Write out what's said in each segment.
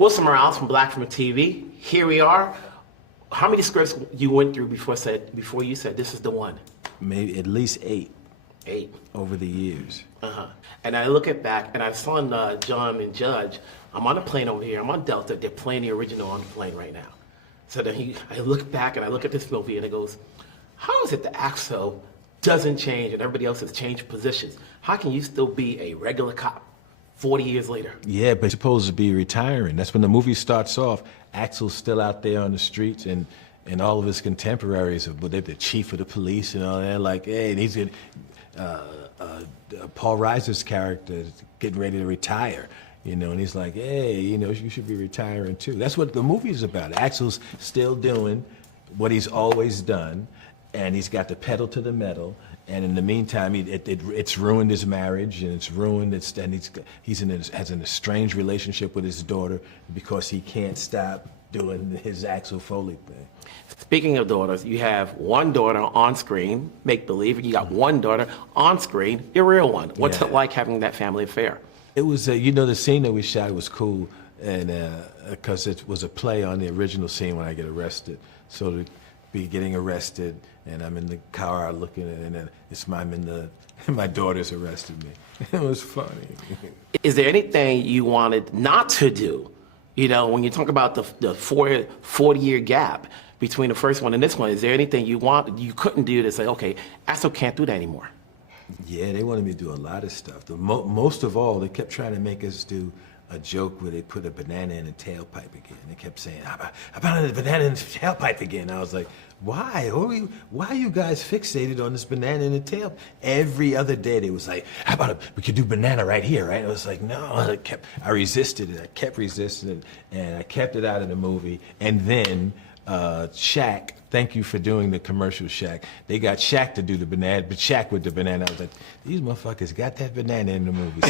Wilson Morales from Black Film TV. Here we are. How many scripts you went through before you said this is the one? Maybe at least 8. 8 over the years. And I look at back, and I saw John and Judge. I'm on a plane over here. I'm on Delta. They're playing the original on the plane right now. So then I look back and I look at this movie, and it goes, how is it that Axel doesn't change and everybody else has changed positions? How can you still be a regular cop 40 years later? Yeah, but he's supposed to be retiring. That's when the movie starts off. Axel's still out there on the streets, and all of his contemporaries, they're the chief of the police and all that, like, hey, and he's Paul Reiser's character is getting ready to retire, and he's like, hey, you should be retiring too. That's what the movie is about. Axel's still doing what he's always done, and he's got the pedal to the metal. And in the meantime, it's ruined his marriage, and it's ruined. Has an estranged relationship with his daughter because he can't stop doing his Axel Foley thing. Speaking of daughters, you have one daughter on screen, make believe, and you got one daughter on screen, your real one. What's it like having that family affair? It was, the scene that we shot was cool, and because it was a play on the original scene when I get arrested. So to be getting arrested, and I'm in the car looking at it, and then my daughter's arrested me. It was funny. Is there anything you wanted not to do? When you talk about the 40-year gap between the first one and this one, is there anything you couldn't do to say, okay, Axel can't do that anymore? Yeah, they wanted me to do a lot of stuff. Most of all, they kept trying to make us do a joke where they put a banana in a tailpipe again. They kept saying, how about a banana in the tailpipe again? I was like, why? Why are you guys fixated on this banana in the tail? Every other day they was like, how about we could do banana right here, right? I was like, no, I resisted it. I kept resisting it, and I kept it out of the movie. And then Shaq, thank you for doing the commercial, Shaq. They got Shaq to do the banana, but Shaq with the banana. I was like, these motherfuckers got that banana in the movie.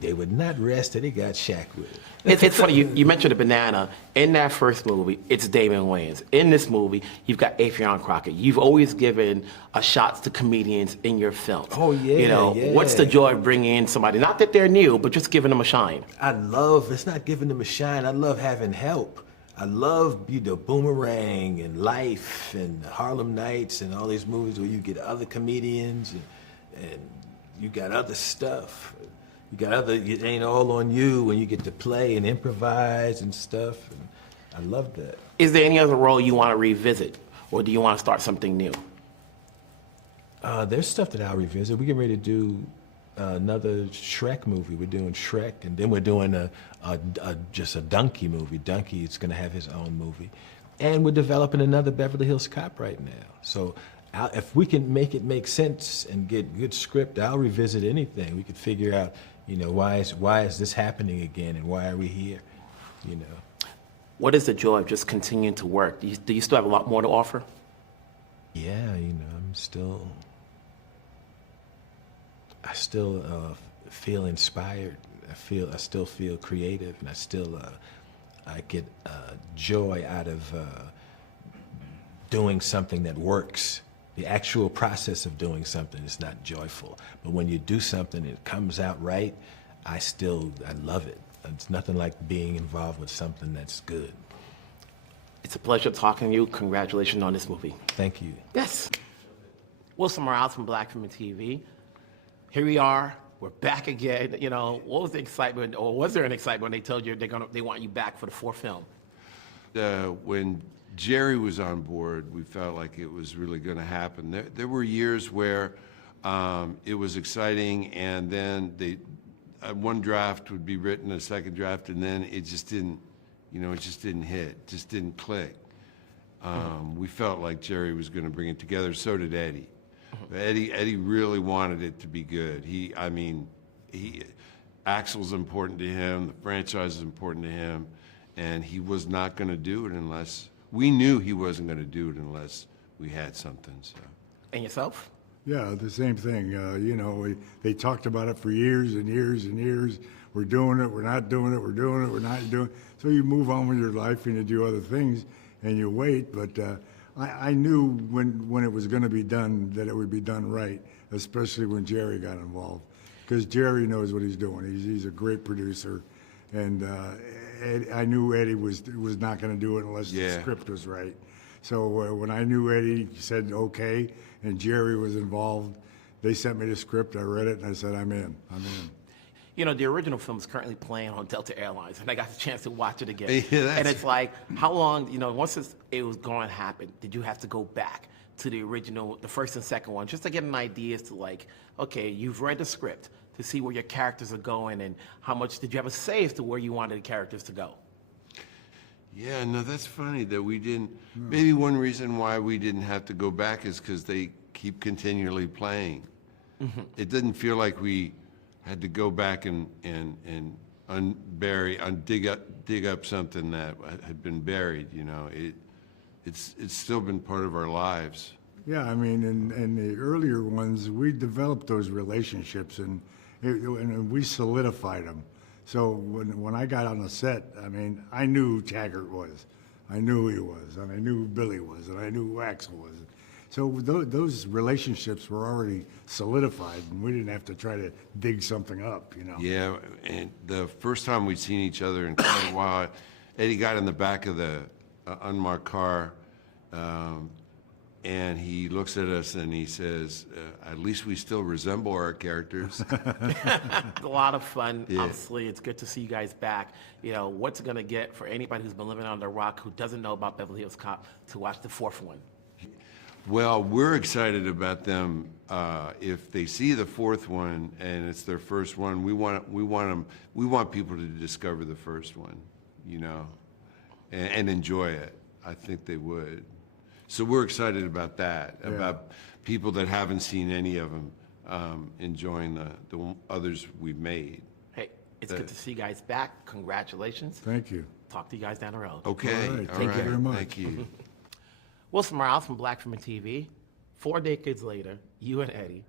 They would not rest till they got Shaq with it. It's funny, you mentioned the banana. In that first movie, it's Damon Wayans. In this movie, you've got Affion Crockett. You've always given shots to comedians in your films. Oh, yeah, yeah. What's the joy of bringing in somebody, not that they're new, but just giving them a shine? It's not giving them a shine. I love having help. I love Boomerang and Life and Harlem Nights and all these movies where you get other comedians and you got other stuff. It ain't all on you when you get to play and improvise and stuff. And I love that. Is there any other role you want to revisit, or do you want to start something new? There's stuff that I'll revisit. We get ready to do another Shrek movie. We're doing Shrek, and then we're doing just a Donkey movie. Donkey is going to have his own movie. And we're developing another Beverly Hills Cop right now. So if we can make it make sense and get good script, I'll revisit anything. We could figure out, why is this happening again, and why are we here, What is the joy of just continuing to work? Do you still have a lot more to offer? Yeah, I still feel inspired. I still feel creative, and I get joy out of doing something that works. The actual process of doing something is not joyful, but when you do something and it comes out right, I love it. It's nothing like being involved with something that's good. It's a pleasure talking to you. Congratulations on this movie. Thank you. Yes. Wilson Morales from Black Film TV. Here we are. We're back again. What was the excitement, or was there an excitement when they told you they want you back for the 4th film? When Jerry was on board, we felt like it was really going to happen. There were years where it was exciting, and then one draft would be written, a second draft, and then it just didn't, it just didn't hit, just didn't click. We felt like Jerry was going to bring it together. So did Eddie. Eddie really wanted it to be good. Axel's important to him, the franchise is important to him, and he was not going to do it unless, we knew he wasn't going to do it unless we had something, so. And yourself? Yeah, the same thing. They talked about it for years and years and years. We're doing it, we're not doing it, we're doing it, we're not doing it. So you move on with your life and you do other things and you wait, but I knew when it was going to be done that it would be done right, especially when Jerry got involved, because Jerry knows what he's doing. He's a great producer, and I knew Eddie was not going to do it unless Yeah. the script was right. So when I knew Eddie said okay, and Jerry was involved, they sent me the script. I read it, and I said, I'm in. You know, the original film is currently playing on Delta Airlines, and I got the chance to watch it again. Yeah, that's- and it's like, how long, you know, once it was going to happen, did you have to go back to the original, the first and second one, just to get an idea as to like, okay, you've read the script to see where your characters are going, and how much did you have a say as to where you wanted the characters to go? Yeah, no, that's funny that we didn't. Maybe one reason why we didn't have to go back is because they keep continually playing. It didn't feel like we had to go back and dig up something that had been buried. You know, it's still been part of our lives. Yeah, I mean, in the earlier ones, we developed those relationships and we solidified them. So when I got on the set, I mean, I knew who Taggart was. I knew who he was, and I knew who Billy was, and I knew who Axel was. So those relationships were already solidified, and we didn't have to try to dig something up, you know. Yeah, and the first time we'd seen each other in quite a while, Eddie got in the back of the unmarked car, and he looks at us and he says, at least we still resemble our characters. A lot of fun. Yeah. Obviously, it's good to see you guys back. You know, what's it going to get for anybody who's been living under a rock who doesn't know about Beverly Hills Cop to watch the fourth one? Well, we're excited about them. If they see the fourth one and it's their first one, we want people to discover the first one, you know, and enjoy it. I think they would. So we're excited about that, about people that haven't seen any of them enjoying the others we've made. Hey, it's good to see you guys back. Congratulations. Thank you. Talk to you guys down the road. Okay. All right, All thank you very much. Thank you. Wilson Morales from Black Film and TV. 4 decades later, you and Eddie,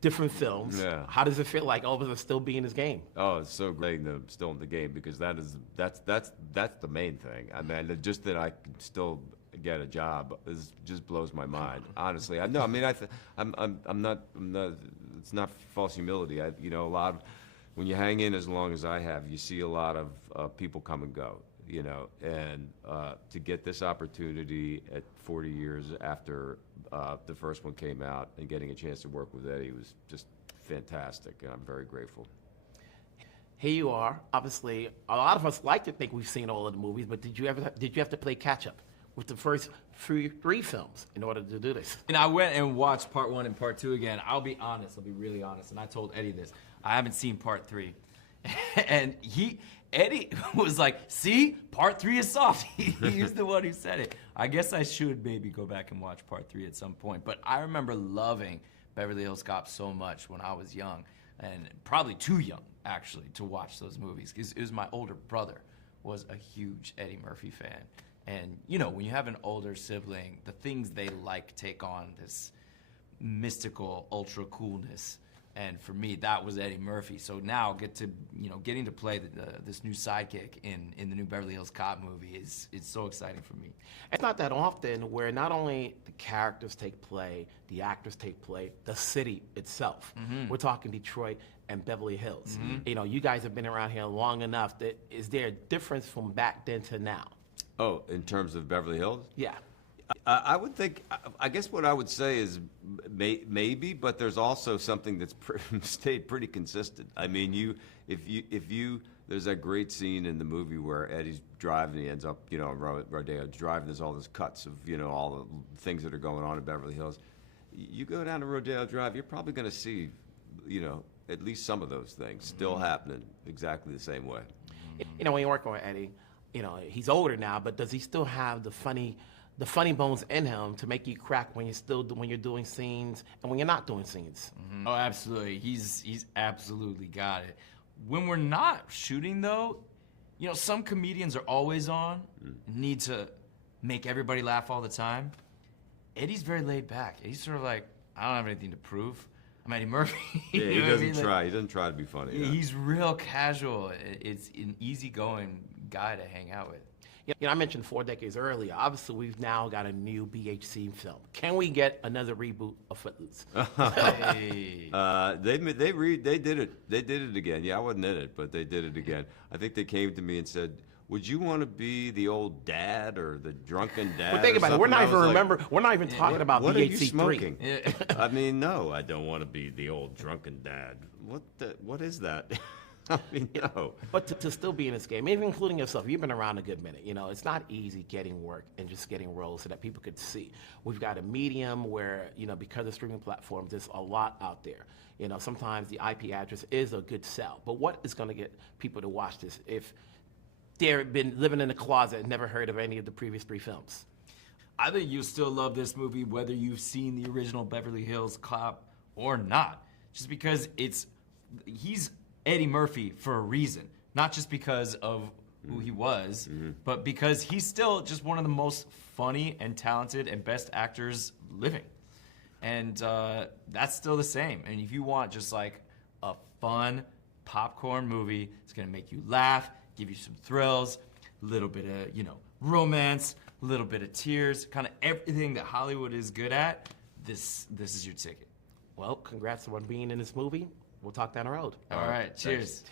different films. Yeah. How does it feel like all of us still be in this game? Oh, it's so great that I'm still in the game because that's the main thing. I mean, just that I can still get a job just blows my mind. Honestly, I'm not. It's not false humility. A lot of when you hang in as long as I have, you see a lot of people come and go. You know, and to get this opportunity at 40 years after the first one came out and getting a chance to work with Eddie was just fantastic, and I'm very grateful. Here you are. Obviously, a lot of us like to think we've seen all of the movies, but did you have to play catch up with the first three films in order to do this? And I went and watched part 1 and part 2 again. I'll be honest. I'll be really honest. And I told Eddie this. I haven't seen part 3, and Eddie was like, see, part 3 is soft. He's the one who said it. I guess I should maybe go back and watch part 3 at some point. But I remember loving Beverly Hills Cop so much when I was young, and probably too young, actually, to watch those movies. Because it was my older brother was a huge Eddie Murphy fan. And, you know, when you have an older sibling, the things they like take on this mystical ultra coolness. And for me, that was Eddie Murphy. So now getting to play this new sidekick in the new Beverly Hills Cop movie is so exciting for me. It's not that often where not only the characters take play, the actors take play, the city itself. We're talking Detroit and Beverly Hills. You know, you guys have been around here long enough. Is there a difference from back then to now? Oh, in terms of Beverly Hills? Yeah. I would think. I guess what I would say is maybe, but there's also something that's stayed pretty consistent. I mean, there's that great scene in the movie where Eddie's driving, he ends up, on Rodeo driving. There's all those cuts of, all the things that are going on in Beverly Hills. You go down to Rodeo Drive, you're probably going to see, at least some of those things still happening exactly the same way. You know, when you're working with Eddie, he's older now, but does he still have the funny bones in him to make you crack when you're doing scenes and when you're not doing scenes? Oh, absolutely. He's absolutely got it. When we're not shooting, though, some comedians are always on, need to make everybody laugh all the time. Eddie's very laid back. He's sort of like, I don't have anything to prove. I'm Eddie Murphy. Yeah, You he know what I doesn't mean? try. He doesn't try to be funny. He's real casual. It's an easygoing guy to hang out with. I mentioned 4 decades earlier. Obviously, we've now got a new BHC film. Can we get another reboot of Footloose? Hey. They did it. They did it again. Yeah, I wasn't in it, but they did it again. I think they came to me and said, would you want to be the old dad or the drunken dad? But think or about it. We're something?" not I was even like, we're not even talking about what are you BHC3. smoking? I mean, no, I don't want to be the old drunken dad. What is that? I mean, no. But to still be in this game, even including yourself, you've been around a good minute. You know, it's not easy getting work and just getting roles so that people could see. We've got a medium where, you know, because of streaming platforms, there's a lot out there. You know, sometimes the IP address is a good sell. But what is going to get people to watch this if they've been living in a closet and never heard of any of the previous 3 films? I think you'll still love this movie whether you've seen the original Beverly Hills Cop or not. Just because he's Eddie Murphy for a reason. Not just because of who he was, but because he's still just one of the most funny and talented and best actors living. And that's still the same. And if you want just like a fun popcorn movie, it's gonna make you laugh, give you some thrills, a little bit of, you know, romance, a little bit of tears, kind of everything that Hollywood is good at, this is your ticket. Well, congrats on being in this movie. We'll talk down the road. All right, cheers.